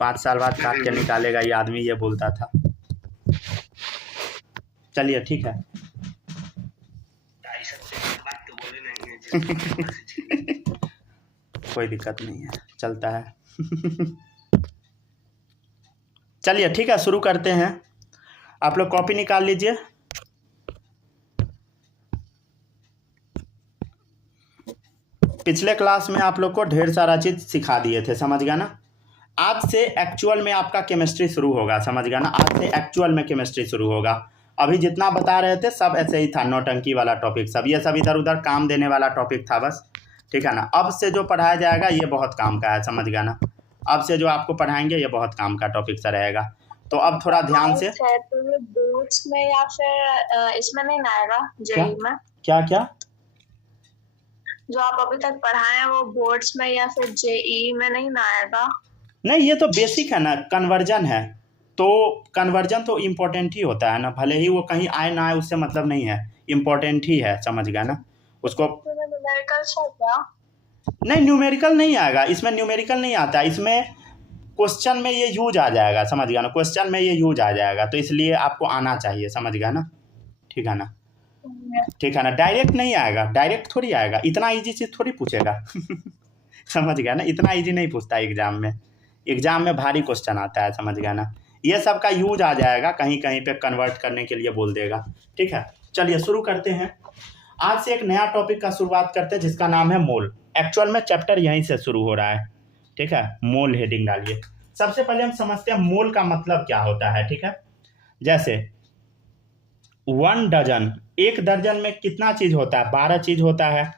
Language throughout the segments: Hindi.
5 साल बाद काट के निकालेगा ये आदमी, ये बोलता था। चलिए ठीक है। कोई दिक्कत नहीं है, चलता है। चलिए ठीक है, शुरू करते हैं। आप लोग कॉपी निकाल लीजिए। पिछले क्लास में आप लोग को ढेर सारा चीज़ सिखा दिए थे, समझ गया ना। आज से एक्चुअल में आपका केमिस्ट्री शुरू होगा, समझ गया ना। आज से एक्चुअल में केमिस्ट्री शुरू होगा। अभी जितना बता रहे थे सब ऐसे ही था, नौटंकी वाला टॉपिक सब, ये सब इधर उधर काम देने वाला टॉपिक था बस, ठीक है ना। अब से जो पढ़ाया जाएगा ये बहुत काम का है, समझ गया ना। अब से जो आपको पढ़ाएंगे ये बहुत काम का टॉपिक सा रहेगा। तो अब थोड़ा ध्यान से, बोर्ड्स में या फिर इसमें नहीं आएगा, जेईई में? क्या क्या जो आप अभी तक पढ़ाए हैं वो बोर्ड्स में या फिर जेईई में नहीं आएगा? नहीं, ये तो बेसिक है ना, कन्वर्जन है। तो कन्वर्जन तो इम्पोर्टेंट ही होता है ना, भले ही वो कहीं आए ना आए उससे मतलब नहीं है, इम्पोर्टेंट ही है, समझ गया ना। उसको न्यूमेरिकल क्या? नहीं, न्यूमेरिकल नहीं आएगा इसमें, न्यूमेरिकल नहीं आता इसमें। क्वेश्चन में ये यूज आ जाएगा, समझ गया ना, क्वेश्चन में ये यूज आ जाएगा, तो इसलिए आपको आना चाहिए, समझ गया ना। ठीक है ना, ठीक है ना। डायरेक्ट नहीं आएगा, डायरेक्ट थोड़ी आएगा, इतना इजी चीज़ थोड़ी पूछेगा। समझ गया ना, इतना इजी नहीं पूछता एग्जाम में। एग्जाम में भारी क्वेश्चन आता है, समझ गया ना। ये सब का यूज आ जाएगा, कहीं कहीं पे कन्वर्ट करने के लिए बोल देगा, ठीक है। चलिए शुरू करते हैं। आज से एक नया टॉपिक का शुरुआत करते हैं जिसका नाम है मोल। एक्चुअल में चैप्टर यहीं से शुरू हो रहा है, ठीक है। मोल हेडिंग डालिए। सबसे पहले हम समझते हैं मोल का मतलब क्या होता है, ठीक है। जैसे 1 डजन, 1 दर्जन में कितना चीज़ होता है? 12 चीज़ होता है,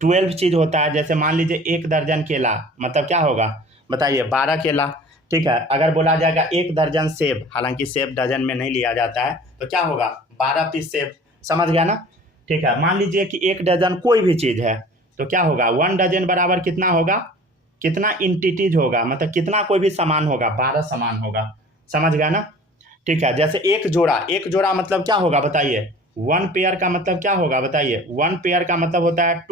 12 चीज़ होता है। जैसे मान लीजिए 1 दर्जन केला, मतलब क्या होगा बताइए? 12 केला, ठीक है। अगर बोला जाएगा 1 दर्जन सेब, हालांकि सेब डजन में नहीं लिया जाता है, तो क्या होगा? 12 पीस सेब, समझ गया ना, ठीक है। मान लीजिए कि 1 डजन कोई भी चीज़ है, तो क्या होगा? 1 डजन बराबर कितना होगा? कितना इंटिटीज होगा, मतलब कितना कोई भी सामान होगा? 12 सामान होगा, समझ गया ना, ठीक है। जैसे एक जोड़ा मतलब क्या होगा बताइए? 1 पेयर का मतलब क्या होगा बताइए? 1 पेयर का मतलब होता है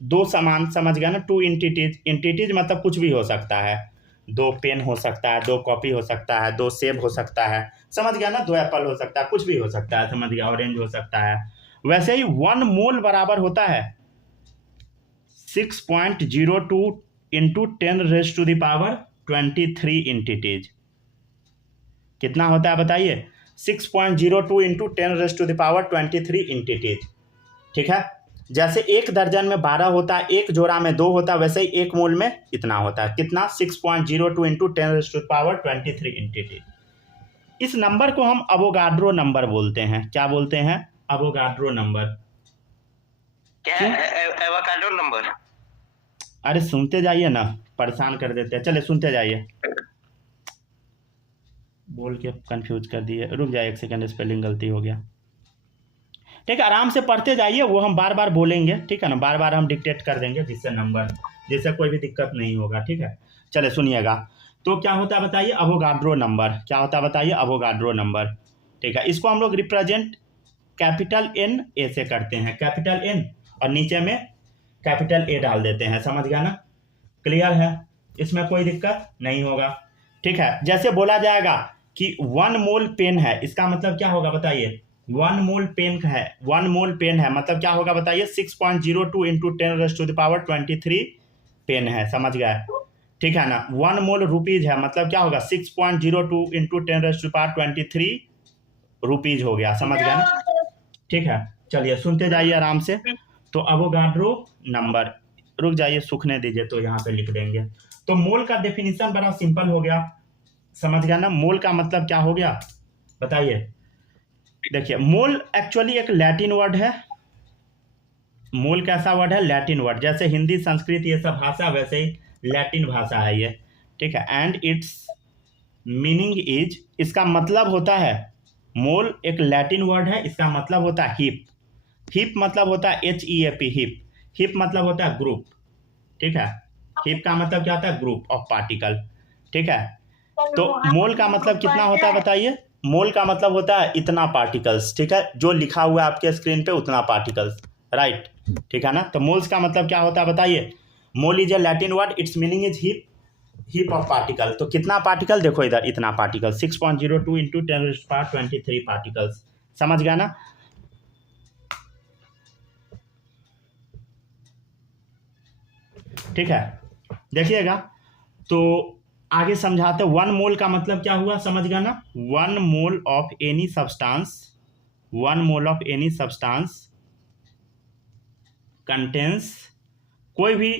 2 सामान, समझ गया ना। 2 इंटिटीज मतलब कुछ भी हो सकता है, 2 पेन हो सकता है, 2 कॉपी हो सकता है, 2 सेब हो सकता है, समझ गया ना, 2 एप्पल हो सकता है, कुछ भी हो सकता है, समझ गया, ऑरेंज हो सकता है। वैसे ही 1 मोल बराबर होता है 6.02 इंटू 10⁻23 इंटिटीज। कितना होता है बताइए? 6.02 इंटू 10⁻23 इंटिटीज, ठीक है। जैसे 1 दर्जन में 12 होता है, 1 जोड़ा में 2 होता है, वैसे ही 1 मोल में इतना होता है। कितना? 6.02 इंटू 10⁻23 इंटिटीज। इस नंबर को हम अवोगाड्रो नंबर बोलते हैं। क्या बोलते हैं? Avogadro number. क्या है एवोगाड्रो नंबर? अरे सुनते जाइए ना, परेशान कर देते हैं। चले सुनते जाइए, बोल के कंफ्यूज कर दिए। रुक जाए 1 सेकंड, स्पेलिंग गलती हो गया, ठीक है। आराम से पढ़ते जाइए, वो हम बार बार बोलेंगे, ठीक है ना, बार बार हम डिक्टेट कर देंगे, जिससे कोई भी दिक्कत नहीं होगा, ठीक है। चले सुनिएगा। तो क्या होता है बताइए? Avogadro number. क्या होता है बताइए? अवोगाड्रो नंबर, ठीक है। इसको हम लोग रिप्रेजेंट कैपिटल N A से करते हैं, कैपिटल N, और नीचे में कैपिटल A डाल देते हैं, समझ गया ना। क्लियर है, इसमें कोई दिक्कत नहीं होगा, ठीक है। जैसे बोला जाएगा कि 1 मोल पेन है, इसका मतलब क्या होगा बताइए? 1 मोल पेन है, 1 मोल पेन है मतलब क्या होगा बताइए? 6.02 इंटू 10⁻23 पेन है, समझ गए, ठीक है ना। 1 मोल रुपीज है मतलब क्या होगा? 6.02 इंटू 10⁻23 रुपीज हो गया, समझ गया ना, ठीक है। चलिए सुनते जाइए आराम से। तो अवोगाड्रो नंबर, रुक जाइए, सूखने दीजिए, तो यहाँ पे लिख देंगे। तो मोल का डेफिनेशन बड़ा सिंपल हो गया, समझ गया ना। मोल का मतलब क्या हो गया बताइए? देखिए, मोल एक्चुअली एक लैटिन वर्ड है। मोल कैसा वर्ड है? Latin word. जैसे हिंदी, संस्कृत ये सब भाषा, वैसे ही लैटिन भाषा है ये, ठीक है। एंड इट्स मीनिंग इज, इसका मतलब होता है, मोल एक लैटिन वर्ड है, इसका मतलब होता है हीप। हीप मतलब होता है HEAP, हीप। हीप मतलब होता है ग्रुप, ठीक है। हीप का मतलब क्या होता है? ग्रुप ऑफ पार्टिकल, ठीक है। तो मोल का मतलब कितना होता है बताइए? मोल का मतलब होता है इतना पार्टिकल्स, ठीक है। जो लिखा हुआ है आपके स्क्रीन पे उतना पार्टिकल्स, राइट, ठीक है ना। तो मोल्स का मतलब क्या होता है बताइए? Mole is a Latin word, it's meaning is heap. Heap of particle. तो कितना पार्टिकल देखो इधर, इतना पार्टिकल 6.02 इंटू 10⁻23 पार्टिकल्स। समझ गया ना। ठीक है, देखिएगा तो आगे समझाते। 1 मोल का मतलब क्या हुआ, समझ गया ना। 1 mole of any substance, 1 mole of any substance contains, कोई भी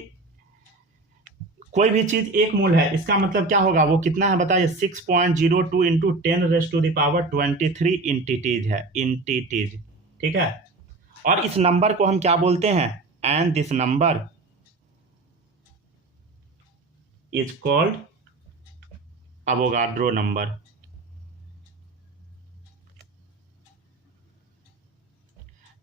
चीज 1 मोल है, इसका मतलब क्या होगा, वो कितना है बताइए, 6.02 इंटू 10⁻23 इंटिटीज है, इंटिटीज। ठीक है, और इस नंबर को हम क्या बोलते हैं, and this number is called Avogadro number.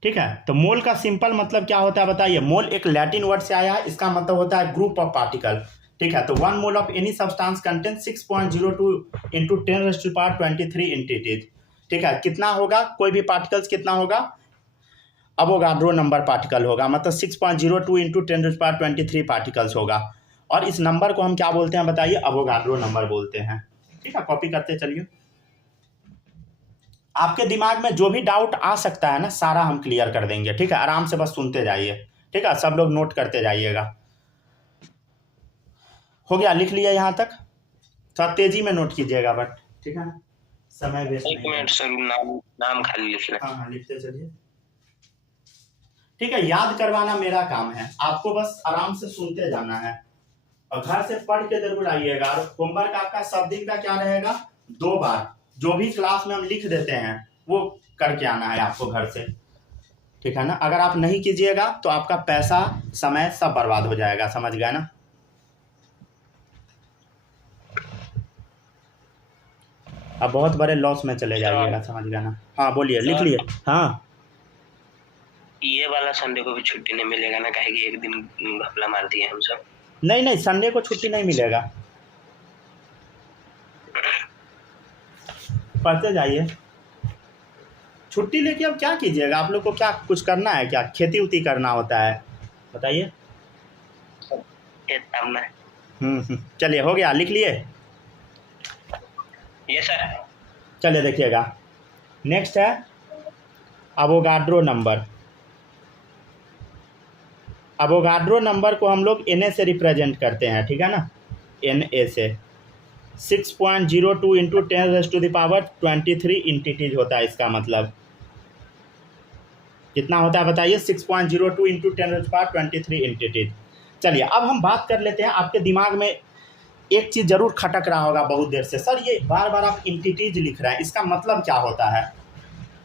ठीक है, तो मोल का सिंपल मतलब क्या होता है बताइए। मोल एक लैटिन वर्ड से आया है, इसका मतलब होता है ग्रुप ऑफ पार्टिकल। ठीक है, तो 1 mole of any substance contain 6.02 into 10⁻23 entities. ठीक है, कितना होगा, कोई भी पार्टिकल्स कितना होगा, अवोगाड्रो नंबर पार्टिकल होगा, मतलब 6.02 इंटू 10⁻23 पार्टिकल्स होगा। और इस नंबर को हम क्या बोलते हैं बताइए, अवोगाड्रो नंबर बोलते हैं। ठीक है, कॉपी करते चलिए। आपके दिमाग में जो भी डाउट आ सकता है ना, सारा हम क्लियर कर देंगे। ठीक है, आराम से बस सुनते जाइए। ठीक है, सब लोग नोट करते जाइएगा। हो गया, लिख लिया यहाँ तक, थोड़ा तेजी में नोट कीजिएगा बट। ठीक है ना, समय वेस्ट नहीं। 1 मिनट सर, नाम खाली लिख ले। हाँ, लिखते चलिए। ठीक है, याद करवाना मेरा काम है, आपको बस आराम से सुनते जाना है और घर से पढ़ के जरूर आइएगा। और होमवर्क आपका सब दिन का क्या रहेगा, 2 बार जो भी क्लास में हम लिख देते हैं वो करके आना है आपको घर से। ठीक है ना, अगर आप नहीं कीजिएगा तो आपका पैसा समय सब बर्बाद हो जाएगा। समझ गया ना। अब बहुत बड़े लॉस में चले जाइएगा। समझ गया ना। हाँ बोलिए, लिख लिए। हाँ, ये वाला संडे को भी छुट्टी नहीं मिलेगा ना, कहे कि एक दिन घपला मार दिए हम सब। नहीं, संडे को छुट्टी नहीं मिलेगा, पढ़ते जाइए। छुट्टी लेके अब क्या कीजिएगा, आप लोग को क्या कुछ करना है क्या, खेती उती करना होता है बताइए। चलिए, हो गया, लिख लिए। Yes sir. चलिए देखिएगा, नेक्स्ट है अवोगाड्रो नंबर। अवोगाड्रो नंबर को हम लोग Na से रिप्रेजेंट करते हैं। ठीक है ना, Na से 6.02 इंटू 10⁻23 इंटिटीज होता है। इसका मतलब कितना होता है बताइए, 6.02 इंटू 10⁻23 इंटिटीज। चलिए, अब हम बात कर लेते हैं। आपके दिमाग में एक चीज़ जरूर खटक रहा होगा बहुत देर से, सर ये बार बार आप इंटिटीज लिख रहे हैं, इसका मतलब क्या होता है।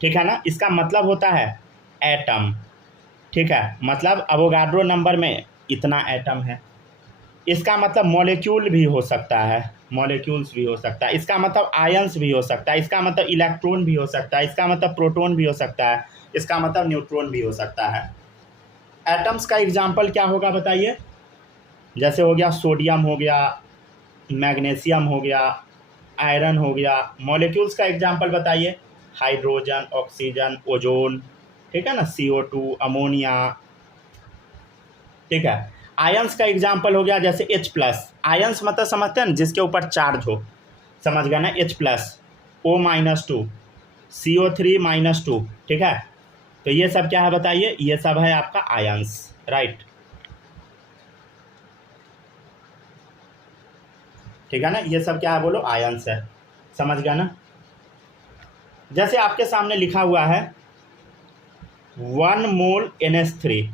ठीक है ना, इसका मतलब होता है एटम। ठीक है, मतलब अवोगाड्रो नंबर में इतना एटम है। इसका मतलब मॉलिक्यूल भी हो सकता है, मॉलिक्यूल्स भी हो सकता है। इसका मतलब आयंस भी हो सकता है। इसका मतलब इलेक्ट्रॉन भी हो सकता है। इसका मतलब प्रोटॉन भी हो सकता है। इसका मतलब न्यूट्रॉन भी हो सकता है। एटम्स का एग्जाम्पल क्या होगा बताइए, जैसे हो गया सोडियम, हो गया मैग्नीशियम, हो गया आयरन, हो गया। मॉलिक्यूल्स का एग्जाम्पल बताइए, हाइड्रोजन, ऑक्सीजन, ओजोन। ठीक है ना, CO2, अमोनिया। ठीक है, आयंस का एग्जाम्पल हो गया जैसे H+। आयंस मतलब समझते हैं ना, जिसके ऊपर चार्ज हो। समझ गया ना, H+, O-2, CO3-2। ठीक है, तो ये सब क्या है बताइए, ये सब है आपका आयंस। राइट, ठीक है ना, ये सब क्या है बोलो, आयंस है। समझ गया ना। जैसे आपके सामने लिखा हुआ है 1 मोल NH3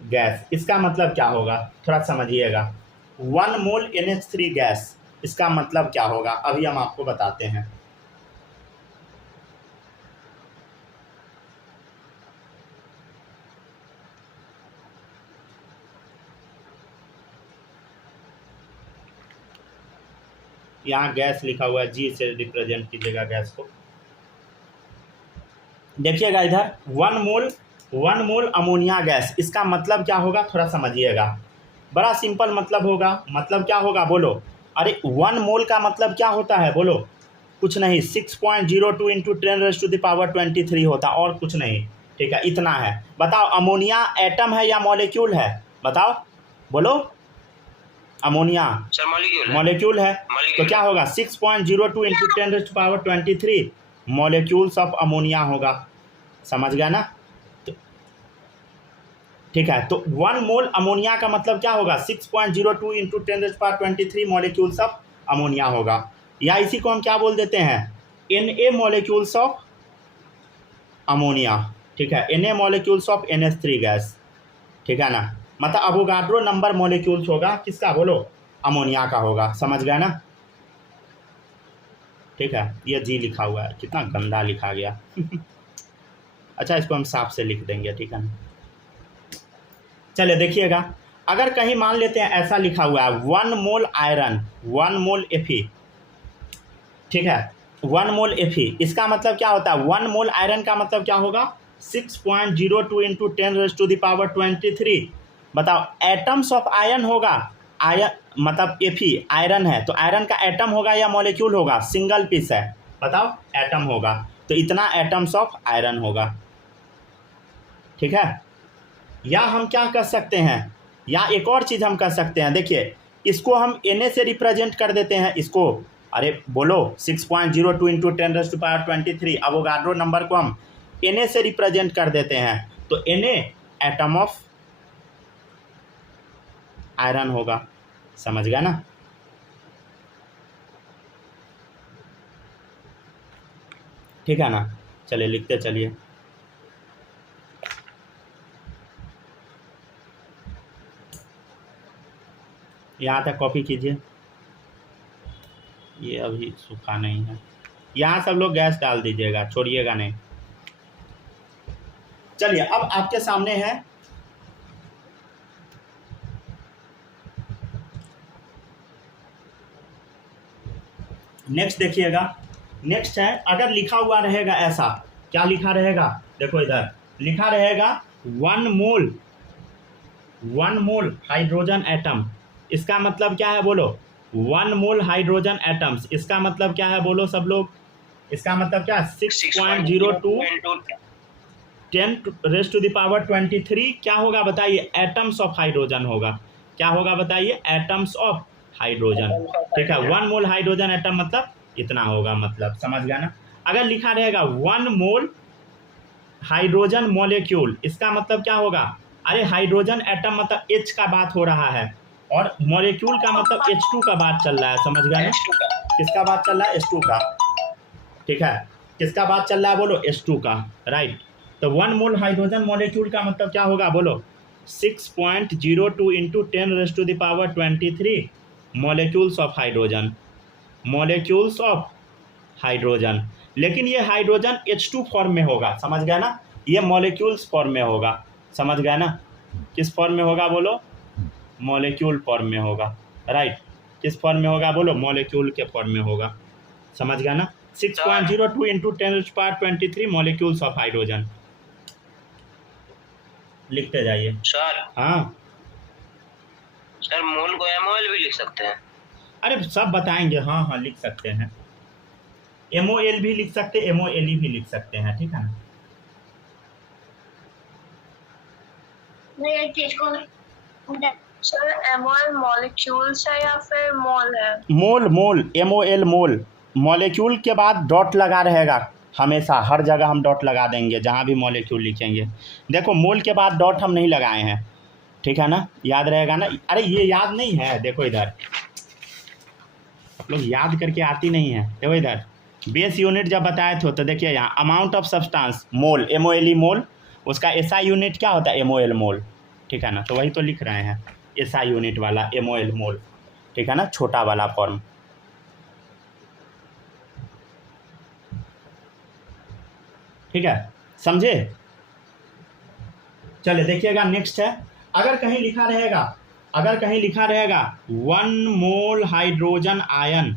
गैस, इसका मतलब क्या होगा थोड़ा समझिएगा। 1 मोल NH3 गैस, इसका मतलब क्या होगा, अभी हम आपको बताते हैं। यहाँ गैस लिखा हुआ है, G से रिप्रेजेंट कीजिएगा गैस को। देखिएगा इधर 1 मोल अमोनिया गैस, इसका मतलब क्या होगा थोड़ा समझिएगा। बड़ा सिंपल मतलब होगा। मतलब क्या होगा बोलो, अरे 1 मोल का मतलब क्या होता है बोलो, कुछ नहीं, 6.02 इंटू 10⁻23 होता, और कुछ नहीं। ठीक है, इतना है। बताओ, अमोनिया एटम है या मॉलिक्यूल है, बताओ बोलो। अमोनिया सर मॉलिक्यूल है। मॉलिक्यूल है, तो मॉलिक्यूल। क्या होगा 6.02 इंटू 10⁻23 मॉलिक्यूल्स ऑफ अमोनिया होगा। समझ गया ना? ठीक है, तो 1 मोल अमोनिया का मतलब क्या होगा 6.02 इंटू 10⁻23 मॉलिक्यूल्स ऑफ अमोनिया होगा, या इसी को हम क्या बोल देते हैं Na मॉलिक्यूल्स ऑफ अमोनिया। ठीक है, Na molecules of NH3 gas. ठीक है ना, मतलब अवोगाड्रो नंबर मॉलिक्यूल्स होगा किसका, बोलो अमोनिया का होगा। समझ गया ना? ठीक है, ये जी लिखा हुआ है, कितना गंदा लिखा गया अच्छा, इसको हम साफ से लिख देंगे। ठीक है ना, चलिए देखिएगा, अगर कहीं मान लेते हैं ऐसा लिखा हुआ है 1 मोल आयरन 1 मोल Fe। ठीक है, 1 मोल Fe, इसका मतलब क्या होता है 1 मोल आयरन का मतलब क्या होगा 6.02 इंटू 10⁻23। बताओ, एटम्स ऑफ आयरन होगा, आयरन मतलब Fe आयरन है, तो आयरन का एटम होगा या मॉलिक्यूल होगा, सिंगल पीस है, बताओ एटम होगा, तो इतना एटम्स ऑफ आयरन होगा। ठीक है, या हम क्या कर सकते हैं, या एक और चीज़ हम कर सकते हैं, देखिए इसको हम Na से रिप्रेजेंट कर देते हैं इसको, अरे बोलो 6.02 इंटू 10⁻23 अवोगाड्रो नंबर को हम Na से रिप्रेजेंट कर देते हैं, तो Na एटम ऑफ आयरन होगा। समझ गया ना? ठीक है ना, चलिए लिखते चलिए। यहाँ तक कॉपी कीजिए, ये अभी सूखा नहीं है, यहाँ सब लोग गैस डाल दीजिएगा, छोड़िएगा नहीं। चलिए अब आपके सामने है नेक्स्ट, देखिएगा नेक्स्ट है, अगर लिखा हुआ रहेगा ऐसा, क्या लिखा रहेगा, देखो इधर लिखा रहेगा 1 मोल हाइड्रोजन एटम, इसका मतलब क्या है बोलो 1 मोल हाइड्रोजन एटम्स, इसका मतलब क्या है बोलो सब लोग, इसका मतलब क्या 6.02 10⁻23 क्या होगा बताइए, एटम्स ऑफ हाइड्रोजन होगा। क्या होगा बताइए, एटम्स ऑफ हाइड्रोजन। ठीक है, 1 मोल हाइड्रोजन एटम मतलब इतना होगा, मतलब समझ गया ना? अगर लिखा रहेगा 1 मोल हाइड्रोजन मॉलिक्यूल, इसका मतलब क्या होगा, अरे हाइड्रोजन एटम मतलब H का बात हो रहा है, और मॉलिक्यूल का मतलब H2 का बात चल रहा है। समझ गए ना? किसका बात चल रहा है, H2 का। ठीक है, किसका बात चल रहा है बोलो, H2 का, राइट। तो 1 मोल हाइड्रोजन मॉलिक्यूल का मतलब क्या होगा बोलो 6.02 into 10⁻23 molecules of hydrogen, molecules of hydrogen. लेकिन ये हाइड्रोजन H2 फॉर्म में होगा। समझ गया ना? ये मॉलिक्यूल्स फॉर्म में होगा। समझ गया ना? किस फॉर्म में होगा बोलो, मॉलिक्यूल फॉर्म में होगा, राइट। किस फॉर्म में होगा बोलो, मॉलिक्यूल के फॉर्म में होगा। समझ गया ना? 6.02 इंटू 10⁻23 मॉलिक्यूल्स ऑफ हाइड्रोजन। लिखते जाइए सर। हाँ सर मोल को MOL भी लिख सकते हैं? अरे सब बताएंगे, हाँ हाँ लिख सकते हैं, MOL भी लिख सकते हैं, MOLE भी लिख सकते हैं। ठीक है ना? सर MOL मॉलिक्यूल्स है या फिर मोल है? मोल MOL मोल, मॉलिक्यूल के बाद डॉट लगा रहेगा हमेशा, हर जगह हम डॉट लगा देंगे जहाँ भी मॉलिक्यूल लिखेंगे। देखो मोल के बाद डॉट हम नहीं लगाए हैं, ठीक है ना? याद रहेगा ना? अरे ये याद नहीं है, देखो इधर आप लोग याद करके आती नहीं है। देखो इधर बेस यूनिट जब बताए थे तो देखिए यहाँ amount of substance mole, MOLE मोल, उसका SI यूनिट क्या होता है, MOL मोल। ठीक है ना? तो वही तो लिख रहे हैं, SI यूनिट वाला MOL मोल। ठीक है ना? छोटा वाला फॉर्म। ठीक है, समझे? चलिए देखिएगा नेक्स्ट है, अगर कहीं लिखा रहेगा 1 मोल हाइड्रोजन आयन,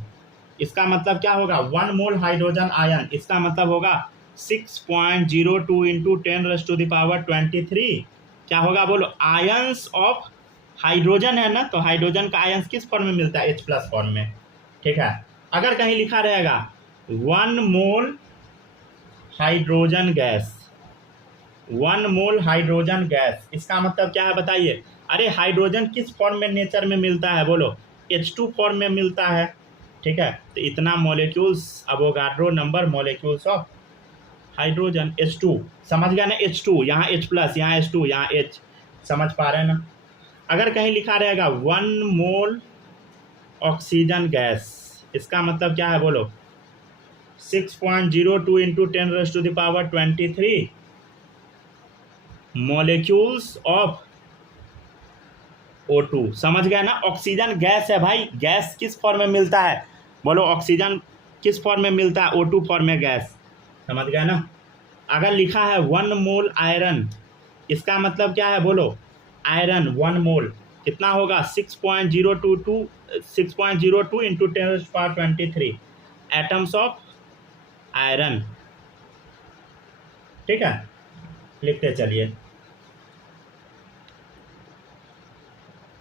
इसका मतलब क्या होगा 1 मोल हाइड्रोजन आयन, इसका मतलब होगा 6.02 इंटू 10⁻23 क्या होगा बोलो, आयंस ऑफ हाइड्रोजन है ना, तो हाइड्रोजन का आयंस किस फॉर्म में मिलता है, H+ फॉर्म में। ठीक है, अगर कहीं लिखा रहेगा 1 मोल हाइड्रोजन गैस, 1 मोल हाइड्रोजन गैस, इसका मतलब क्या है बताइए, अरे हाइड्रोजन किस फॉर्म में नेचर में मिलता है बोलो? H2 फॉर्म में मिलता है, ठीक है। तो इतना molecules, Avogadro number molecules of hydrogen H2, समझ गया ना? H2 यहाँ H+, यहाँ H2, यहाँ H, समझ पा रहे हैं ना? अगर कहीं लिखा रहेगा 1 मोल ऑक्सीजन गैस, इसका मतलब क्या है बोलो? 6.02 इंटू 10⁻23 मॉलिक्यूल्स ऑफ O2, समझ गया ना? ऑक्सीजन गैस है भाई, गैस किस फॉर्म में मिलता है बोलो? ऑक्सीजन किस फॉर्म में मिलता है? O2 फॉर्म में गैस, समझ गया ना? अगर लिखा है 1 मोल आयरन, इसका मतलब क्या है बोलो? आयरन 1 मोल कितना होगा? 6.02 इंटू 10⁻23 एटम्स ऑफ आयरन, ठीक है। लिखते चलिए,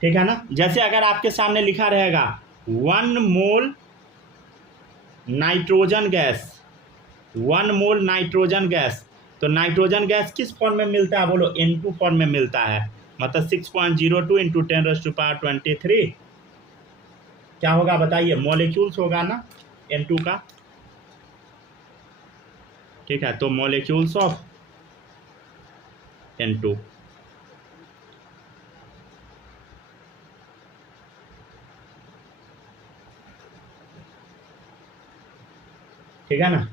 ठीक है ना? जैसे अगर आपके सामने लिखा रहेगा 1 mole nitrogen gas, 1 mole nitrogen gas, तो नाइट्रोजन गैस किस फॉर्म में मिलता है बोलो? N2 फॉर्म में मिलता है, मतलब 6.02 इंटू 10⁻23 क्या होगा बताइए? मॉलिक्यूल्स होगा ना N2 का, ठीक है। तो मॉलिक्यूल्स ऑफ N2, ठीक है ना?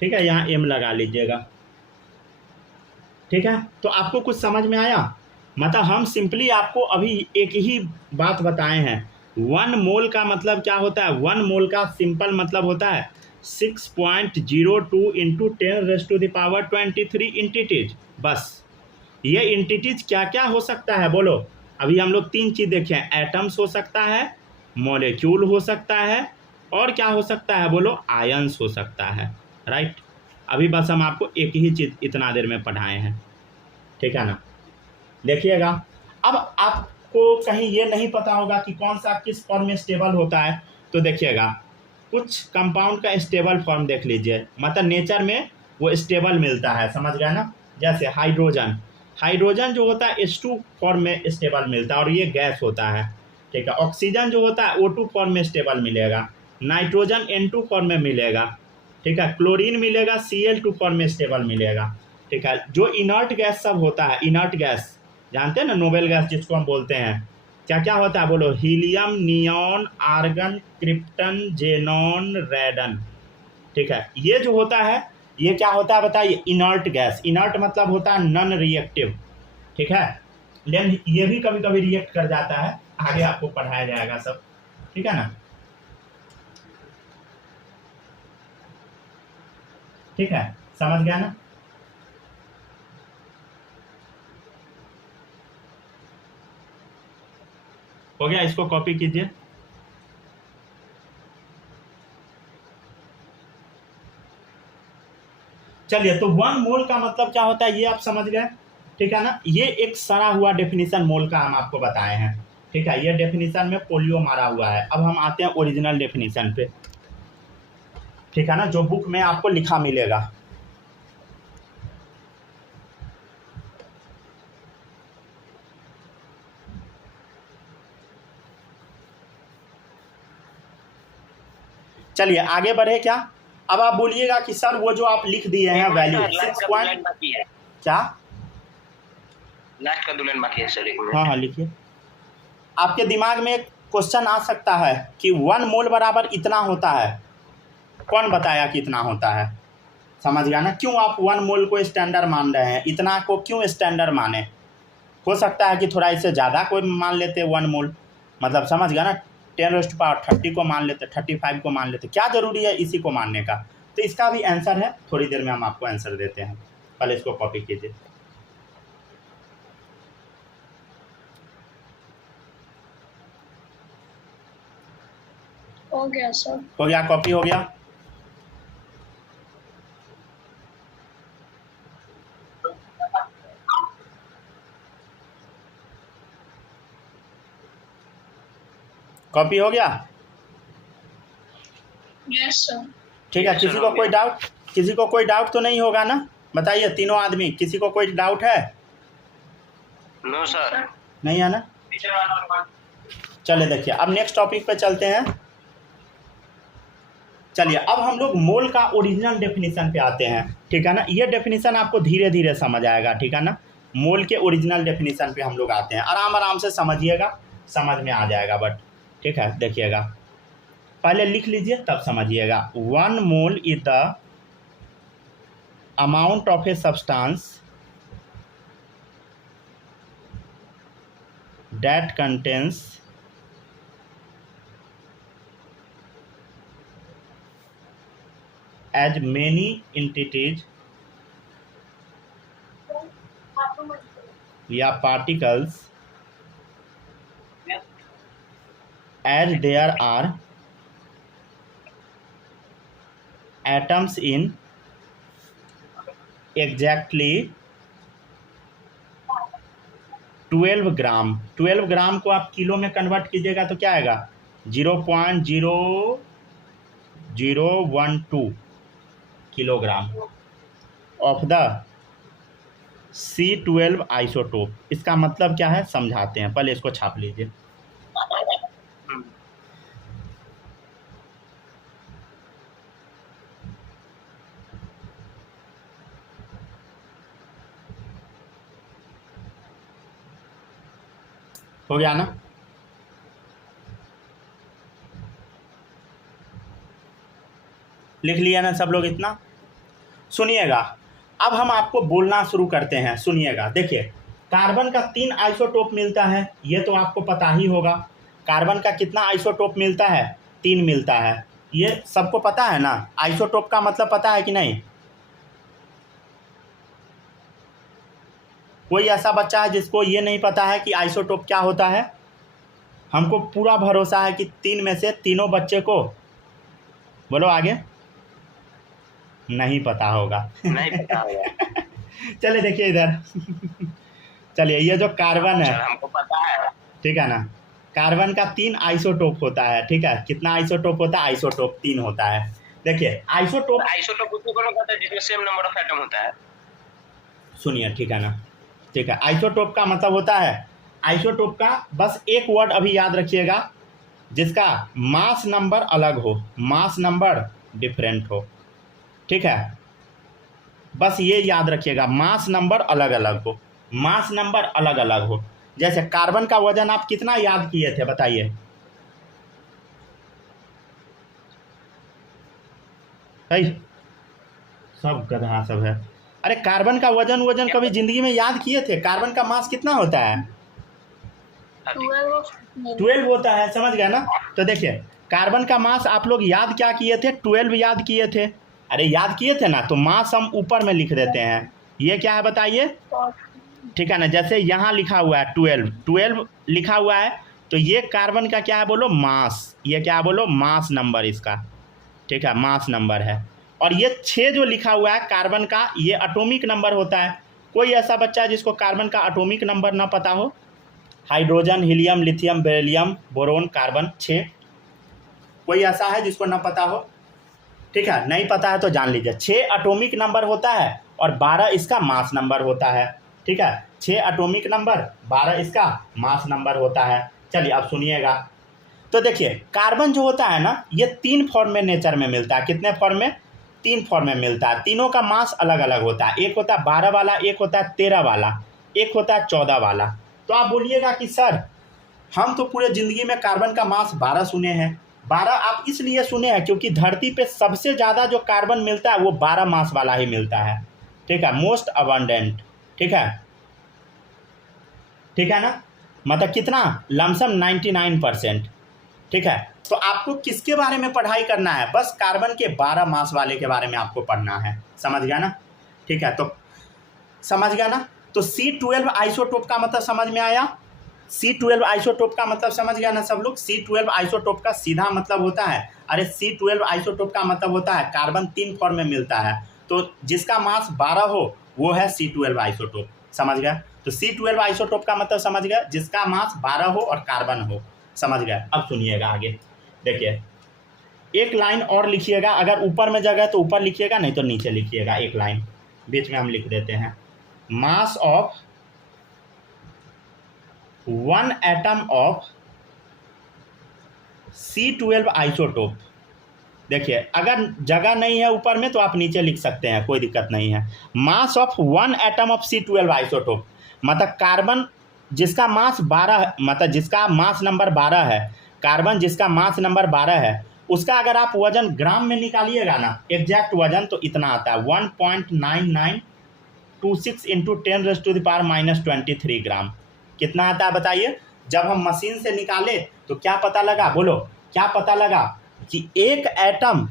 ठीक है, यहाँ M लगा लीजिएगा, ठीक है। तो आपको कुछ समझ में आया? मतलब हम सिंपली आपको अभी एक ही बात बताए हैं। 1 मोल का मतलब क्या होता है? 1 मोल का सिंपल मतलब होता है 6.02 इंटू 10⁻23 इंटिटीज। बस ये इंटिटीज क्या क्या हो सकता है बोलो? अभी हम लोग 3 चीज़ देखें, एटम्स हो सकता है, मॉलिक्यूल हो सकता है, और क्या हो सकता है बोलो? आयंस हो सकता है, राइट। अभी बस हम आपको एक ही चीज़ इतना देर में पढ़ाए हैं, ठीक है ना? देखिएगा, अब आपको कहीं ये नहीं पता होगा कि कौन सा किस फॉर्म में स्टेबल होता है, तो देखिएगा कुछ कंपाउंड का स्टेबल फॉर्म देख लीजिए, मतलब नेचर में वो स्टेबल मिलता है, समझ गया ना? जैसे हाइड्रोजन, हाइड्रोजन जो होता है H2 फॉर्म में स्टेबल मिलता है और ये गैस होता है, ठीक है। ऑक्सीजन जो होता है O2 फॉर्म में स्टेबल मिलेगा, नाइट्रोजन N2 फॉर्म में मिलेगा, ठीक है। क्लोरीन मिलेगा Cl2 फॉर्म में स्टेबल मिलेगा, ठीक है। जो इनर्ट गैस सब होता है, इनर्ट गैस जानते हैं ना, नोबेल गैस जिसको हम बोलते हैं, क्या क्या होता है बोलो? Helium, neon, argon, krypton, xenon, radon, ठीक है। ये जो होता है ये क्या होता है बताइए? Inert gas. इनर्ट मतलब होता है नॉन रिएक्टिव, ठीक है। लेकिन ये भी कभी कभी रिएक्ट कर जाता है, आगे आपको पढ़ाया जाएगा सब, ठीक है ना? ठीक है, समझ गया ना? हो गया, इसको कॉपी कीजिए। चलिए, तो 1 मोल का मतलब क्या होता है ये आप समझ गए, ठीक है ना? ये एक सड़ा हुआ डेफिनेशन मोल का हम आपको बताए हैं, ठीक है। ये डेफिनेशन में पोलियो मारा हुआ है। अब हम आते हैं ओरिजिनल डेफिनेशन पे, ठीक है ना, जो बुक में आपको लिखा मिलेगा। चलिए आगे बढ़े क्या? अब आप बोलिएगा कि सर वो जो आप लिख दिए हैं वैल्यू 6 पॉइंट क्या? लास्ट का 2 लाइन बाकी है सर, एक मिनट। हाँ लिखिए। आपके दिमाग में एक क्वेश्चन आ सकता है कि 1 मोल बराबर इतना होता है, कौन बताया कि इतना होता है? समझ गया ना? क्यों आप 1 मोल को स्टैंडर्ड मान रहे हैं? इतना को क्यों स्टैंडर्ड माने? हो सकता है कि थोड़ा इससे ज़्यादा कोई मान लेते 1 मोल, मतलब समझ गया ना? 10⁻30 को मान लेते, 35 को मान लेते, क्या ज़रूरी है इसी को मानने का? तो इसका भी आंसर है, थोड़ी देर में हम आपको आंसर देते हैं, पहले इसको कॉपी कीजिए। हो गया सर। हो गया, कॉपी हो गया। कॉपी हो गया, यस सर। ठीक है। किसी को कोई डाउट तो नहीं होगा ना? बताइए तीनों आदमी, किसी को कोई डाउट है? No sir. नहीं है ना? चलिए देखिए अब नेक्स्ट टॉपिक पे चलते हैं। चलिए अब हम लोग मोल का ओरिजिनल डेफिनेशन पे आते हैं, ठीक है ना। ये डेफिनेशन आपको धीरे धीरे समझ आएगा, ठीक है ना। मोल के ओरिजिनल डेफिनेशन पे हम लोग आते हैं, आराम आराम से समझिएगा, समझ में आ जाएगा बट, ठीक है। देखिएगा पहले लिख लीजिए तब समझिएगा। 1 mole is the amount of a substance that contains as many entities या particles as there are atoms in exactly 12 ग्राम। 12 ग्राम को आप किलो में कन्वर्ट कीजिएगा तो क्या आएगा? 0.0012 kilogram of the C12 isotope. इसका मतलब क्या है समझाते हैं, पहले इसको छाप लीजिए। हो गया ना? लिख लिया ना सब लोग इतना? सुनिएगा अब हम आपको बोलना शुरू करते हैं, सुनिएगा। देखिए कार्बन का 3 आइसोटोप मिलता है, ये तो आपको पता ही होगा। कार्बन का कितना आइसोटोप मिलता है? 3 मिलता है, ये सबको पता है ना। आइसोटोप का मतलब पता है कि नहीं? कोई ऐसा बच्चा है जिसको ये नहीं पता है कि आइसोटोप क्या होता है? हमको पूरा भरोसा है कि 3 में से तीनों बच्चे को, बोलो आगे, नहीं पता होगा। नहीं पता होगा। चलिए देखिए इधर चलिए ये जो कार्बन है, हमको पता है, ठीक है ना। कार्बन का 3 आइसोटोप होता है, ठीक है। कितना आइसोटोप होता है? आइसोटोप 3 होता है। देखिए आइसोटोप उसको कहते हैं जिसमें सेम नंबर ऑफ एटम होता है। सुनिए, ठीक है ना, ठीक है। आइसोटोप का मतलब होता है, आइसोटोप का बस एक वर्ड अभी याद रखिएगा, जिसका मास नंबर अलग हो, मास नंबर डिफरेंट हो, ठीक है। बस ये याद रखिएगा, मास नंबर अलग अलग हो, मास नंबर अलग अलग हो। जैसे कार्बन का वजन आप कितना याद किए थे बताइए? सब गधा सब है। अरे कार्बन का वजन कभी जिंदगी में याद किए थे? कार्बन का मास कितना होता है? 12 होता है, समझ गया ना। तो देखिए कार्बन का मास आप लोग याद क्या किए थे? 12 याद किए थे। अरे याद किए थे ना, तो मास हम ऊपर में लिख देते हैं। ये क्या है बताइए? ठीक है ना, जैसे यहाँ लिखा हुआ है 12 लिखा हुआ है, तो ये कार्बन का क्या है बोलो? मास। ये क्या है बोलो? मास नंबर इसका, ठीक है, मास नंबर है। और ये 6 जो लिखा हुआ है कार्बन का, ये एटॉमिक नंबर होता है। कोई ऐसा बच्चा है जिसको कार्बन का एटॉमिक नंबर ना पता हो? Hydrogen, helium, lithium, beryllium, boron, carbon 6। कोई ऐसा है जिसको ना पता हो? ठीक है, नहीं पता है तो जान लीजिए 6 एटॉमिक नंबर होता है और 12 इसका मास नंबर होता है, ठीक है। 6 एटॉमिक नंबर, 12 इसका मास नंबर होता है। चलिए अब सुनिएगा। तो देखिए कार्बन जो होता है ना, ये 3 फॉर्म में नेचर में मिलता है। कितने फॉर्म में? 3 फॉर्म में मिलता है। तीनों का मास अलग अलग होता है। एक होता है 12 वाला, एक होता है 13 वाला, एक होता है 14 वाला। तो आप बोलिएगा कि सर हम तो पूरे ज़िंदगी में कार्बन का मास 12 सुने हैं। 12 आप इसलिए सुने हैं क्योंकि धरती पे सबसे ज़्यादा जो कार्बन मिलता है वो 12 मास वाला ही मिलता है, ठीक है, मोस्ट अबंडेंट, ठीक है, ठीक है ना। मतलब कितना? लमसम 99%, ठीक है। तो आपको किसके बारे में पढ़ाई करना है? बस कार्बन के 12 मास वाले के बारे में आपको पढ़ना है, समझ गया ना, ठीक है। तो समझ गया ना। तो C12 आइसोटोप का मतलब समझ में आया? C12 आइसोटोप का मतलब समझ गया ना सब लोग? C12 आइसोटोप का सीधा मतलब होता है, अरे C12 आइसोटोप का मतलब होता है कार्बन 3 फॉर्म में मिलता है, तो जिसका मास 12 हो वो है C12 आइसोटोप, समझ गया। तो C12 आइसोटोप का मतलब समझ गया, जिसका मास 12 हो और कार्बन हो, समझ गया। अब सुनिएगा आगे, देखिए एक लाइन और लिखिएगा। अगर ऊपर में जगह है तो ऊपर लिखिएगा, नहीं तो नीचे लिखिएगा एक लाइन। बीच में हम लिख देते हैं mass of 1 atom of C12 isotope. देखिए अगर जगह नहीं है ऊपर में तो आप नीचे लिख सकते हैं, कोई दिक्कत नहीं है। Mass of 1 atom of C12 isotope, मतलब कार्बन जिसका मास 12, मतलब जिसका मास नंबर 12 है, कार्बन जिसका मास नंबर 12 है, उसका अगर आप वजन ग्राम में निकालिएगा ना, एग्जैक्ट वजन, तो इतना आता है 1.9926 इंटू 10⁻⁻23 ग्राम। कितना आता है बताइए? जब हम मशीन से निकाले तो क्या पता लगा, बोलो क्या पता लगा कि एक एटम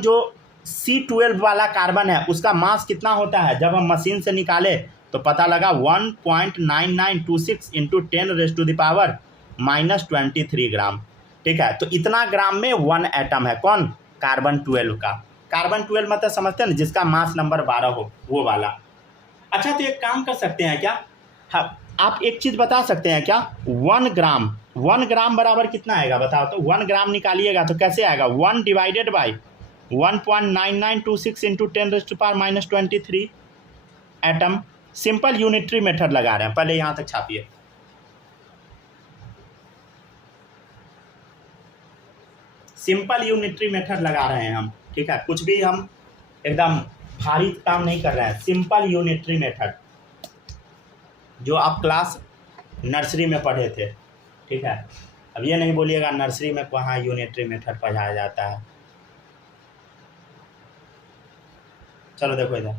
जो C12 वाला कार्बन है उसका मास कितना होता है। जब हम मशीन से निकाले तो पता लगा 1.9926 इंटू 10⁻⁻23 ग्राम। ठीक है, तो इतना ग्राम में 1 एटम है, कौन? कार्बन 12 का। कार्बन 12 मतलब समझते हैं ना, जिसका मास नंबर 12 हो, वो वाला। अच्छा, तो एक काम कर सकते हैं क्या, हाँ, आप एक चीज़ बता सकते हैं क्या? 1 ग्राम बराबर कितना आएगा बताओ तो? 1 ग्राम निकालिएगा तो कैसे आएगा? 1 divided by 1.9926 into 10⁻⁻23 atom. Simple unitary method लगा रहे हैं, पहले यहाँ तक छापिए। सिंपल यूनिटरी मेथड लगा रहे हैं हम, ठीक है, कुछ भी हम एकदम भारी काम नहीं कर रहे हैं। सिंपल यूनिटरी मेथड जो आप क्लास नर्सरी में पढ़े थे, ठीक है। अब ये नहीं बोलिएगा नर्सरी में कहाँ यूनिटरी मेथड पढ़ाया जाता है। चलो देखो इधर,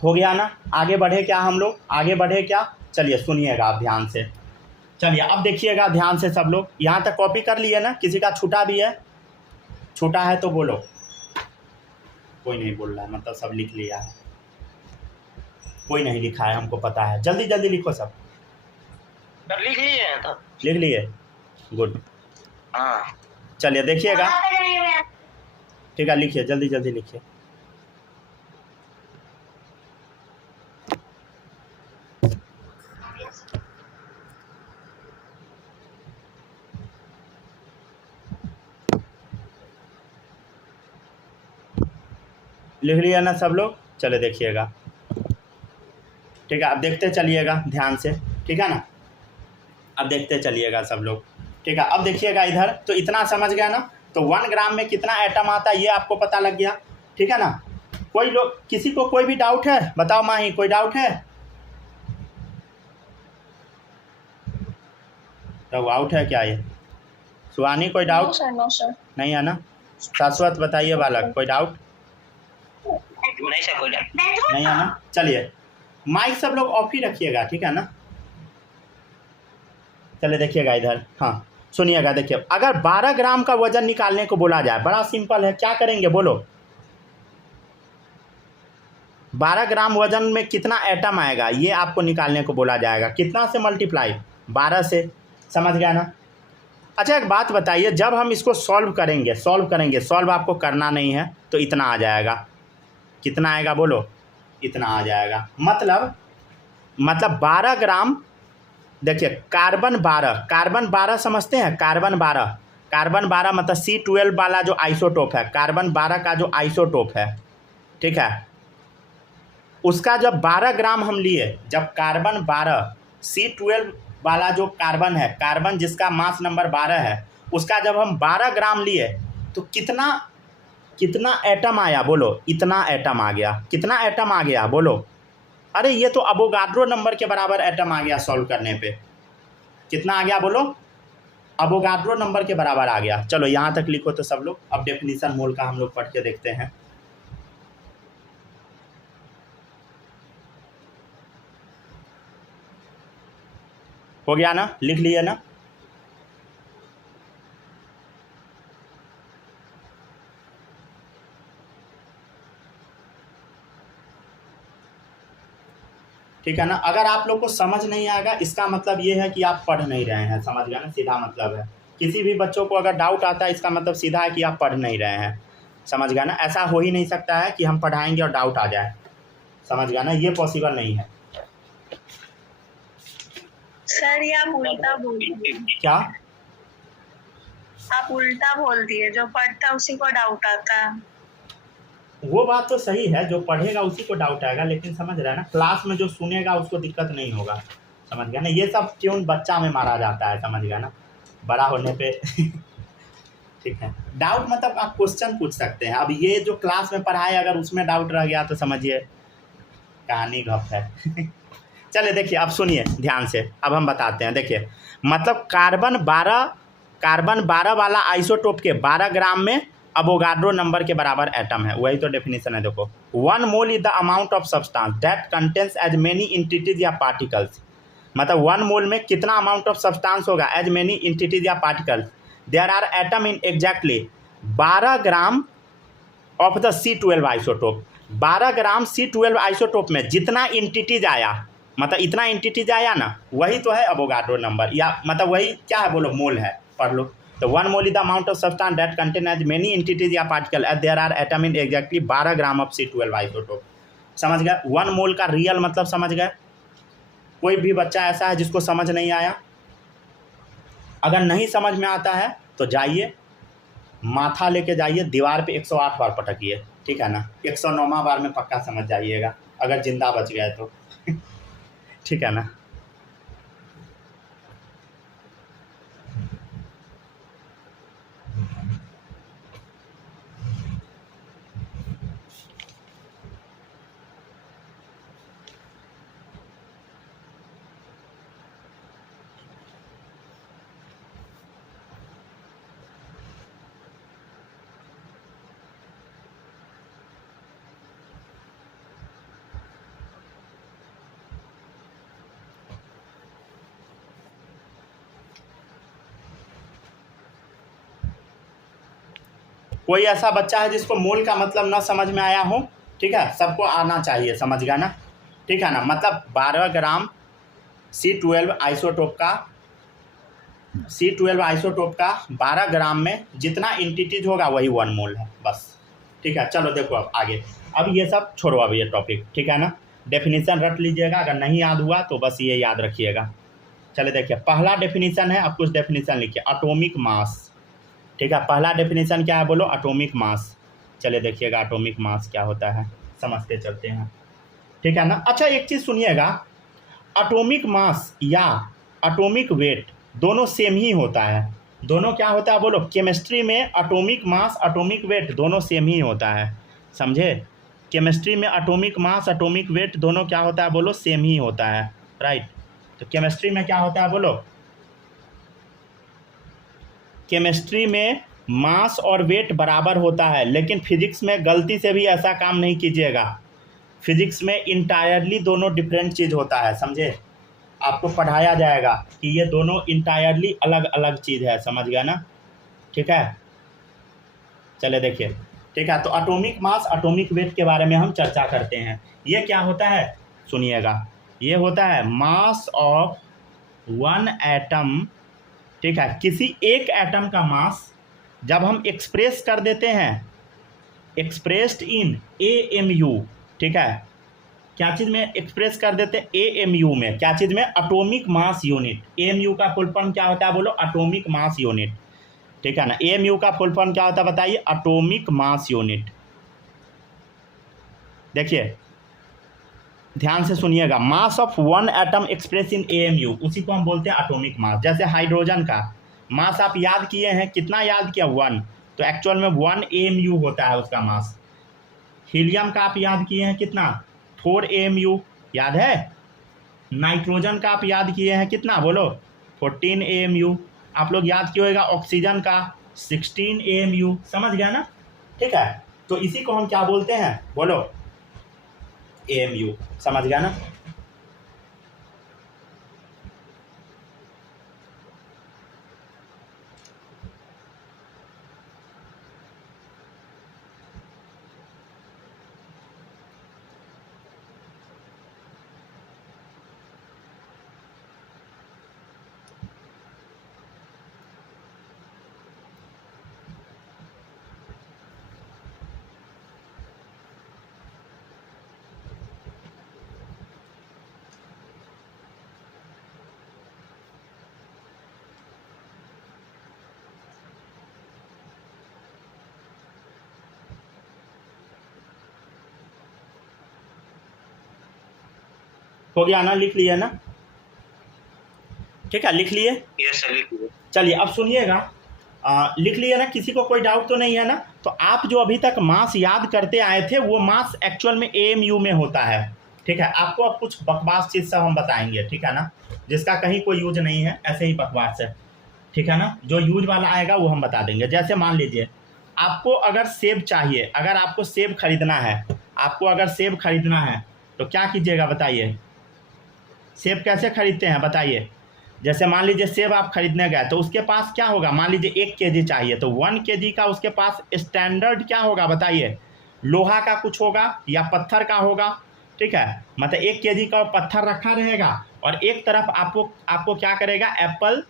हो गया ना? आगे बढ़े क्या हम लोग? आगे बढ़े क्या? चलिए सुनिएगा आप ध्यान से। चलिए अब देखिएगा ध्यान से सब लोग। यहाँ तक कॉपी कर लिए ना? किसी का छूटा भी है? छूटा है तो बोलो। कोई नहीं बोल रहा है, मतलब सब लिख लिया है। कोई नहीं लिखा है, हमको पता है। जल्दी जल्दी लिखो सब। लिख लिए तो लिख लिए? गुड। हाँ, चलिए देखिएगा, ठीक है, लिखिए जल्दी जल्दी लिखिए। लिख लिया ना सब लोग? चले देखिएगा, ठीक है। अब देखते चलिएगा ध्यान से, ठीक है ना? अब देखते चलिएगा सब लोग, ठीक है। अब देखिएगा इधर, तो इतना समझ गया ना? तो 1 ग्राम में कितना एटम आता है ये आपको पता लग गया, ठीक है ना? कोई लोग, किसी को कोई भी डाउट है? बताओ माही, कोई डाउट है? तो आउट है क्या ये? सुहानी कोई डाउट? No sir. नहीं है ना? शाश्वत बताइए बालक, कोई डाउट? नहीं सर, कोई डाउट नहीं है ना? चलिए माइक सब लोग ऑफ ही रखिएगा, ठीक है ना? चलिए देखिएगा इधर, हाँ सुनिएगा। देखिए अगर 12 ग्राम का वजन निकालने को बोला जाए, बड़ा सिंपल है, क्या करेंगे बोलो? 12 ग्राम वजन में कितना एटम आएगा ये आपको निकालने को बोला जाएगा। कितना से मल्टीप्लाई? 12 से। समझ गया ना? अच्छा एक बात बताइए, जब हम इसको सॉल्व करेंगे, सॉल्व आपको करना नहीं है, तो इतना आ जाएगा। कितना आएगा बोलो? इतना आ जाएगा। मतलब 12 ग्राम, देखिए कार्बन 12 समझते हैं? कार्बन 12 मतलब C12 वाला जो आइसोटोप है, कार्बन 12 का जो आइसोटोप है, ठीक है, उसका जब 12 ग्राम हम लिए, जब कार्बन 12 C12 वाला जो कार्बन है, कार्बन जिसका मास नंबर 12 है, उसका जब हम 12 ग्राम लिए तो कितना एटम आया बोलो? इतना एटम आ गया। कितना एटम आ गया बोलो? अरे ये तो अवोगाड्रो नंबर के बराबर एटम आ गया सॉल्व करने पे। कितना आ गया बोलो? अवोगाड्रो नंबर के बराबर आ गया। चलो यहाँ तक लिखो तो सब लोग। अब डेफिनेशन मोल का हम लोग पढ़ के देखते हैं। हो गया ना? लिख लिए ना? ठीक है ना। अगर आप लोग को समझ नहीं आएगा इसका मतलब ये है कि आप पढ़ नहीं रहे हैं, समझ गए ना, सीधा मतलब है। किसी भी बच्चों को अगर डाउट आता है इसका मतलब सीधा है कि आप पढ़ नहीं रहे हैं, समझ गया ना। ऐसा हो ही नहीं सकता है कि हम पढ़ाएंगे और डाउट आ जाए, समझ गया ना, ये पॉसिबल नहीं है। सर ये आप उल्टा बोल दिए, क्या? आप उल्टा बोल दिए, जो पढ़ता है उसी को डाउट आता है। वो बात तो सही है, जो पढ़ेगा उसी को डाउट आएगा, लेकिन समझ रहे हैं ना, क्लास में जो सुनेगा उसको दिक्कत नहीं होगा, समझ गया ना। ये सब क्यों बच्चा में मारा जाता है, समझ गया ना, बड़ा होने पे ठीक है। डाउट मतलब आप क्वेश्चन पूछ सकते हैं। अब ये जो क्लास में पढ़ाए अगर उसमें डाउट रह गया तो समझिए कहानी गप है चलिए देखिए, अब सुनिए ध्यान से, अब हम बताते हैं। देखिए मतलब कार्बन 12 वाला आइसोटोप के 12 ग्राम में अवोगाड्रो नंबर के बराबर एटम है, वही तो डेफिनेशन है। देखो 1 mole is the amount of substance that contains as many entities या पार्टिकल्स। मतलब 1 मोल में कितना अमाउंट ऑफ सब्सटेंस होगा, एज मेनी इंटिटीज या particles. There are atom in exactly 12 gram of the C12 isotope. 12 gram C12 isotope में जितना इंटिटीज आया, मतलब इतना इंटिटीज आया ना, वही तो है अवोगाड्रो नंबर, या मतलब वही क्या है बोलो, मोल है, पढ़ लो। तो 1 mole is the amount of substance that contain as many entities या particle as there are atom in exactly 12 gram of C12 isotope. समझ गए 1 मोल का रियल मतलब, समझ गए। कोई भी बच्चा ऐसा है जिसको समझ नहीं आया? अगर नहीं समझ में आता है तो जाइए, माथा लेके जाइए दीवार पे 108 बार पटकिए, ठीक है ना, 109वां बार में पक्का समझ जाइएगा, अगर जिंदा बच गए तो ठीक है ना। कोई ऐसा बच्चा है जिसको मोल का मतलब ना समझ में आया हो? ठीक है, सबको आना चाहिए, समझ गया ना, ठीक है ना। मतलब 12 ग्राम C12 आइसोटोप का 12 ग्राम में जितना इंटिटीज होगा वही 1 मोल है, बस। ठीक है, चलो देखो अब आगे। अब ये सब छोड़ो, अब ये टॉपिक, ठीक है ना। डेफिनेशन रट लीजिएगा, अगर नहीं याद हुआ तो बस ये याद रखिएगा। चलिए देखिए, पहला डेफिनेशन है, अब कुछ डेफिनेशन लिखिए। एटॉमिक मास, ठीक है, पहला डेफिनेशन क्या है बोलो, एटॉमिक मास। चलिए देखिएगा एटॉमिक मास क्या होता है, समझते चलते हैं, ठीक है ना। अच्छा एक चीज़ सुनिएगा, एटॉमिक मास या एटॉमिक वेट दोनों सेम ही होता है। दोनों क्या होता है बोलो, केमिस्ट्री में एटॉमिक मास एटॉमिक वेट दोनों सेम ही होता है, समझे। केमिस्ट्री में एटॉमिक मास एटॉमिक वेट दोनों क्या होता है बोलो, सेम ही होता है, राइट। तो केमिस्ट्री में क्या होता है बोलो, केमिस्ट्री में मास और वेट बराबर होता है, लेकिन फिजिक्स में गलती से भी ऐसा काम नहीं कीजिएगा। फिजिक्स में इंटायरली दोनों डिफरेंट चीज़ होता है, समझे। आपको पढ़ाया जाएगा कि ये दोनों इंटायरली अलग अलग चीज़ है, समझ गया ना, ठीक है। चले देखिए, ठीक है। तो एटॉमिक मास एटॉमिक वेट के बारे में हम चर्चा करते हैं। ये क्या होता है सुनिएगा, ये होता है मास ऑफ 1 एटम, ठीक है। किसी एक एटम का मास जब हम एक्सप्रेस कर देते हैं, एक्सप्रेस्ड इन AMU, ठीक है, क्या चीज़ में एक्सप्रेस कर देते हैं, AMU में, क्या चीज़ में, एटॉमिक मास यूनिट। AMU का फुल फॉर्म क्या होता है बोलो, एटॉमिक मास यूनिट, ठीक है ना। AMU का फुल फॉर्म क्या होता है बताइए, एटॉमिक मास यूनिट। देखिए ध्यान से सुनिएगा, mass of 1 atom express in AMU, उसी को हम बोलते हैं एटॉमिक मास। जैसे हाइड्रोजन का मास आप याद किए हैं, कितना याद किया, 1, तो एक्चुअल में 1 AMU होता है उसका मास। हीलियम का आप याद किए हैं कितना, 4 AMU, याद है। नाइट्रोजन का आप याद किए हैं कितना बोलो, 14 AMU। आप लोग याद किए होगा ऑक्सीजन का 16 AMU, समझ गया ना, ठीक है। तो इसी को हम क्या बोलते हैं बोलो, AMU, समझ गया ना। हो गया ना, लिख लिए ना, ठीक है, लिख लिए। यस सर लिख लीजिए। चलिए अब सुनिएगा, लिख लिए ना, किसी को कोई डाउट तो नहीं है ना? तो आप जो अभी तक मास याद करते आए थे वो मास एक्चुअल में एएमयू में होता है, ठीक है। आपको अब कुछ बकवास चीज़ सब हम बताएंगे, ठीक है ना, जिसका कहीं कोई यूज नहीं है, ऐसे ही बकवास है, ठीक है ना। जो यूज वाला आएगा वो हम बता देंगे। जैसे मान लीजिए आपको अगर सेब चाहिए, अगर आपको सेब खरीदना है, आपको अगर सेब खरीदना है तो क्या कीजिएगा बताइए? सेब कैसे खरीदते हैं बताइए? जैसे मान लीजिए सेब आप खरीदने गए तो उसके पास क्या होगा, मान लीजिए 1 केजी चाहिए तो 1 केजी का उसके पास स्टैंडर्ड क्या होगा बताइए? लोहा का कुछ होगा या पत्थर का होगा, ठीक है। मतलब 1 केजी का पत्थर रखा रहेगा और एक तरफ आपको क्या करेगा, एप्पल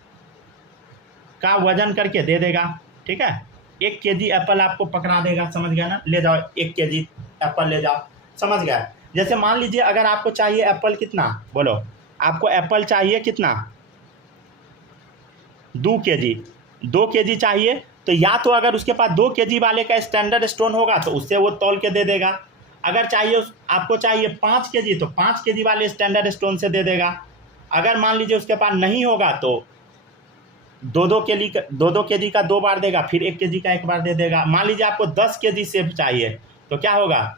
का वजन करके दे देगा, ठीक है। 1 केजी एप्पल आपको पकड़ा देगा, समझ गया ना, ले जाओ 1 केजी एप्पल ले जाओ, समझ गया। जैसे मान लीजिए अगर आपको चाहिए एप्पल कितना, बोलो, आपको एप्पल चाहिए कितना, 2 केजी, 2 केजी चाहिए तो या तो अगर उसके पास 2 केजी वाले का स्टैंडर्ड स्टोन होगा तो उससे वो तौल के दे देगा। अगर चाहिए आपको चाहिए 5 केजी तो 5 केजी वाले स्टैंडर्ड स्टोन से दे देगा। अगर मान लीजिए उसके पास नहीं होगा तो 2-2 केजी का 2 बार देगा, फिर 1 केजी का 1 बार दे देगा। मान लीजिए आपको 10 केजी सेब चाहिए तो क्या होगा,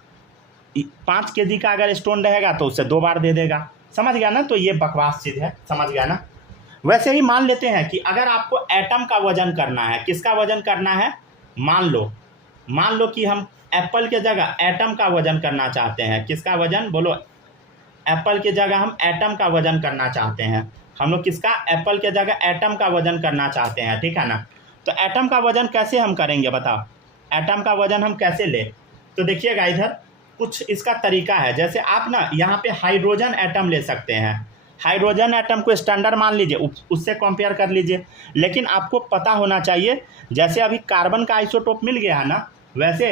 5 केजी का अगर स्टोन रहेगा तो उससे 2 बार दे देगा, समझ गया ना। तो ये बकवास चीज़ है, समझ गया ना। वैसे ही मान लेते हैं कि अगर आपको एटम का वजन करना है, किसका वजन करना है, मान लो कि हम एप्पल के जगह एटम का वजन करना चाहते हैं। किसका वजन, बोलो, एप्पल के जगह हम एटम का वजन करना चाहते हैं। हम लोग किसका, एप्पल के जगह एटम का वजन करना चाहते हैं, ठीक है ना। तो एटम का वजन कैसे हम करेंगे बताओ, एटम का वजन हम कैसे ले? तो देखिएगा इधर कुछ इसका तरीका है। जैसे आप ना यहाँ पे हाइड्रोजन एटम ले सकते हैं, हाइड्रोजन एटम को स्टैंडर्ड मान लीजिए, उससे कंपेयर कर लीजिए। लेकिन आपको पता होना चाहिए, जैसे अभी कार्बन का आइसोटोप मिल गया है ना, वैसे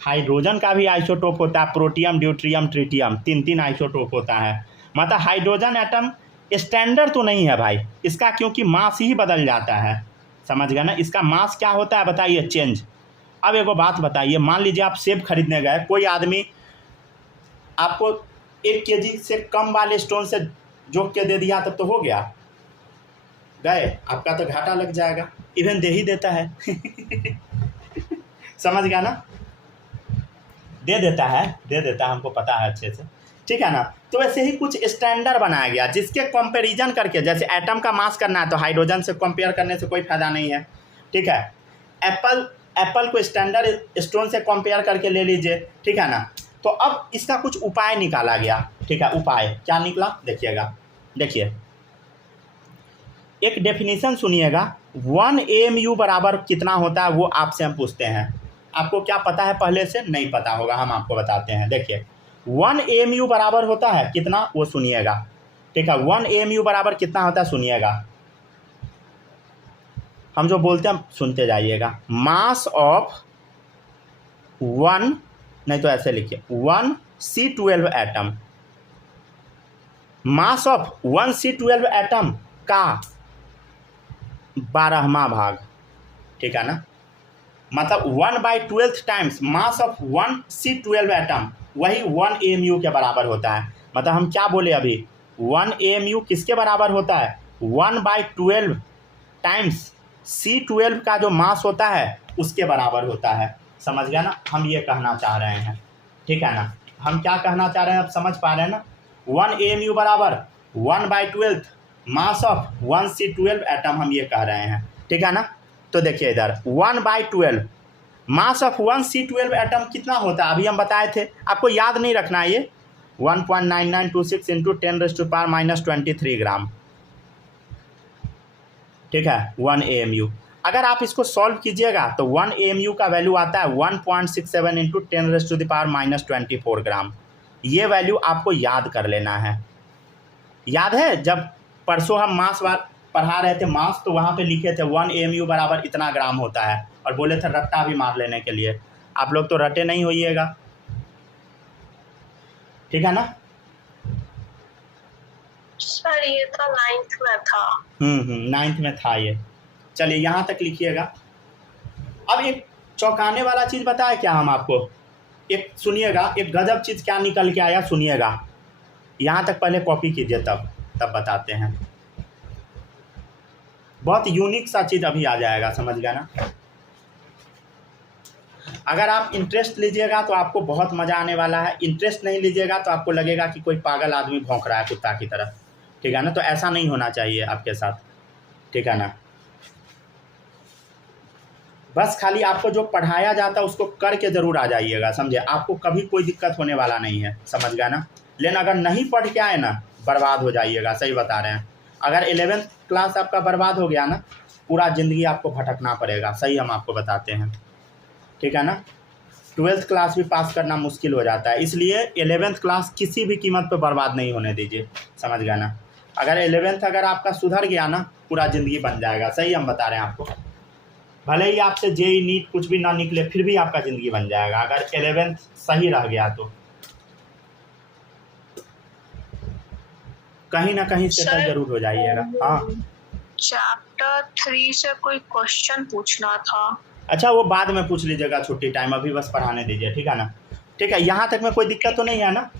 हाइड्रोजन का भी आइसोटोप होता है, प्रोटियम, ड्यूट्रियम, ट्रिटियम, 3 आइसोटोप होता है। मतलब हाइड्रोजन एटम स्टैंडर्ड तो नहीं है भाई इसका, क्योंकि मास ही बदल जाता है, समझ गया ना। इसका मास क्या होता है बताइए, चेंज। अब एक बात बताइए, मान लीजिए आप सेब खरीदने गए, कोई आदमी आपको 1 केजी से कम वाले स्टोन से जोक के दे दिया, तब तो हो गया, गए, आपका तो घाटा लग जाएगा, इवन दे ही देता है समझ गया ना, दे देता है, हमको पता है अच्छे से, ठीक है ना। तो वैसे ही कुछ स्टैंडर्ड बनाया गया जिसके कंपैरिजन करके, जैसे एटम का मास करना है तो हाइड्रोजन से कंपेयर करने से कोई फायदा नहीं है, ठीक है। एप्पल को स्टैंडर्ड स्टोन से कंपेयर करके ले लीजिए, ठीक है ना। तो अब इसका कुछ उपाय निकाला गया, ठीक है। उपाय क्या निकला देखिएगा, देखिए एक डेफिनेशन सुनिएगा। 1 AMU बराबर कितना होता है वो आपसे हम पूछते हैं। आपको क्या पता है पहले से, नहीं पता होगा, हम आपको बताते हैं। देखिए 1 AMU बराबर होता है कितना, वो सुनिएगा, ठीक है। 1 AMU बराबर कितना होता है सुनिएगा, हम जो बोलते हैं सुनते जाइएगा। मास ऑफ 1, नहीं तो ऐसे लिखिए, 1 C12 atom, mass of 1 C12 atom का 12वां भाग, ठीक है ना। मतलब 1/12 times mass of 1 C12 atom, वही 1 AMU के बराबर होता है। मतलब हम क्या बोले अभी, 1 AMU किसके बराबर होता है, 1/12 टाइम्स C12 का जो मास होता है उसके बराबर होता है, समझ गया ना। हम ये कहना चाह रहे हैं, ठीक है ना। हम क्या कहना चाह रहे हैं, अब समझ पा रहे हैं ना। 1 AMU बराबर 1/12 मास ऑफ 1 C12 एटम, हम ये कह रहे हैं, ठीक है ना। तो देखिए इधर 1/12 मास ऑफ 1 C12 एटम कितना होता है, अभी हम बताए थे, आपको याद नहीं रखना है ये, 1.9926 × 10⁻⁻23 ग्राम, ठीक है, 1 AMU। अगर आप इसको सॉल्व कीजिएगा तो 1 AMU का वैल्यू आता है 1.67 × 10⁻⁻24 ग्राम। ये वैल्यू आपको याद कर लेना है। याद है जब परसों हम मास पढ़ा रहे थे मास, तो वहाँ पे लिखे थे 1 AMU बराबर इतना ग्राम होता है, और बोले थे रट्टा भी मार लेने के लिए। आप लोग तो रटे नहीं होइएगा, ठीक है ना। सर ये तो 9th में था। 9th में था ये। चलिए यहाँ तक लिखिएगा। अब एक चौंकाने वाला चीज़ बताया क्या हम आपको, एक सुनिएगा, एक गजब चीज़ क्या निकल के आया सुनिएगा। यहाँ तक पहले कॉपी कीजिए, तब बताते हैं। बहुत यूनिक सा चीज़ अभी आ जाएगा, समझ गया ना। अगर आप इंटरेस्ट लीजिएगा तो आपको बहुत मज़ा आने वाला है, इंटरेस्ट नहीं लीजिएगा तो आपको लगेगा कि कोई पागल आदमी भौंक रहा है कुत्ता की तरह, ठीक है ना। तो ऐसा नहीं होना चाहिए आपके साथ, ठीक है ना। बस खाली आपको जो पढ़ाया जाता है उसको करके ज़रूर आ जाइएगा, समझे। आपको कभी कोई दिक्कत होने वाला नहीं है, समझ गया ना। लेकिन अगर नहीं पढ़ के आए ना, बर्बाद हो जाइएगा, सही बता रहे हैं। अगर 11th क्लास आपका बर्बाद हो गया ना, पूरा ज़िंदगी आपको भटकना पड़ेगा, सही हम आपको बताते हैं, ठीक है ना। 12th क्लास भी पास करना मुश्किल हो जाता है, इसलिए 11th क्लास किसी भी कीमत पर बर्बाद नहीं होने दीजिए, समझ गया ना। अगर 11th अगर आपका सुधर गया ना, पूरा ज़िंदगी बन जाएगा, सही हम बता रहे हैं आपको। भले ही आपसे जेई नीट कुछ भी ना निकले, फिर भी आपका ज़िंदगी बन जाएगा अगर 11th सही रह गया तो। कहीं ना कहीं सेटल जरूर हो जाइएगा। हाँ, चैप्टर 3 से कोई क्वेश्चन पूछना था। अच्छा, वो बाद में पूछ लीजिएगा छुट्टी टाइम, अभी बस पढ़ाने दीजिए, ठीक है ना। ठीक है, यहाँ तक में कोई दिक्कत तो नहीं है ना?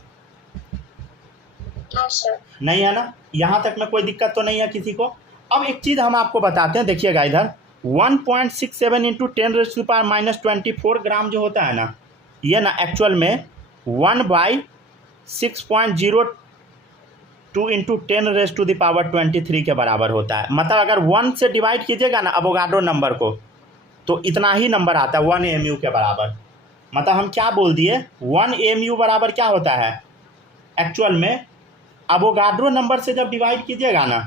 नहीं है ना, यहाँ तक में कोई दिक्कत तो नहीं है किसी को। अब एक चीज़ हम आपको बताते हैं, देखिएगा इधर 1.67 इंटू 10⁻⁻24 ग्राम जो होता है ना, ये ना एक्चुअल में 1/6.02 इंटू 10⁻23 के बराबर होता है। मतलब अगर 1 से डिवाइड कीजिएगा ना अवोगाड्रो नंबर को, तो इतना ही नंबर आता है 1 AMU के बराबर। मतलब हम क्या बोल दिए, 1 AMU बराबर क्या होता है एक्चुअल में, अवोगाड्रो नंबर से जब डिवाइड कीजिएगा ना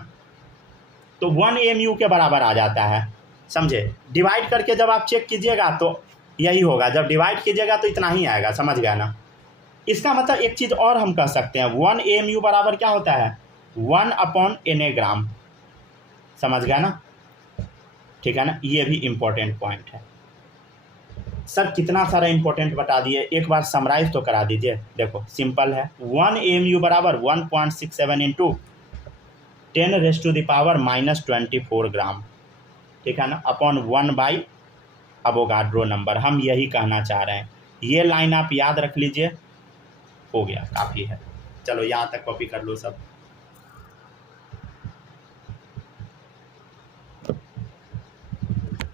तो 1 AMU के बराबर आ जाता है, समझे। डिवाइड करके जब आप चेक कीजिएगा तो यही होगा, जब डिवाइड कीजिएगा तो इतना ही आएगा, समझ गया ना। इसका मतलब एक चीज़ और हम कह सकते हैं, 1 AMU बराबर क्या होता है, 1/NA ग्राम, समझ गया ना, ठीक है ना। ये भी इम्पोर्टेंट पॉइंट है। सर कितना सारा इम्पोर्टेंट बता दिए, एक बार समराइज तो करा दीजिए। देखो सिंपल है, 1 AMU बराबर 1.67 इंटू 10⁻⁻24 ग्राम, ठीक है ना, अपॉन 1 अवोगाड्रो नंबर। हम यही कहना चाह रहे हैं, ये लाइन आप याद रख लीजिए, हो गया, काफ़ी है। चलो यहाँ तक कॉपी कर लो सब।